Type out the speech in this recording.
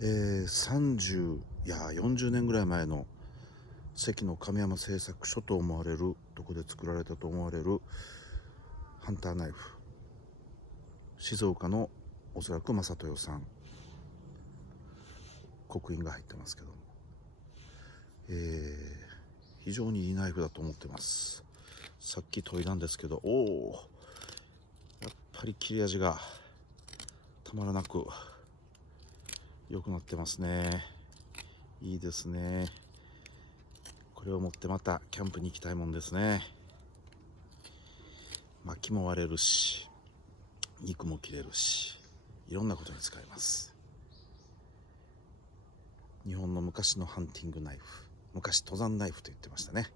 30いや40年ぐらい前の関の亀山製作所と思われるどこで作られたと思われるハンターナイフ、静岡のおそらく正豊さん刻印が入ってますけども、非常にいいナイフだと思ってます。さっき研いだんですけど、やっぱり切れ味がたまらなく良くなってますね。いいですね。これを持ってまたキャンプに行きたいもんですね。薪も割れるし、肉も切れるし、いろんなことに使えます。日本の昔のハンティングナイフ、昔登山ナイフと言ってましたね。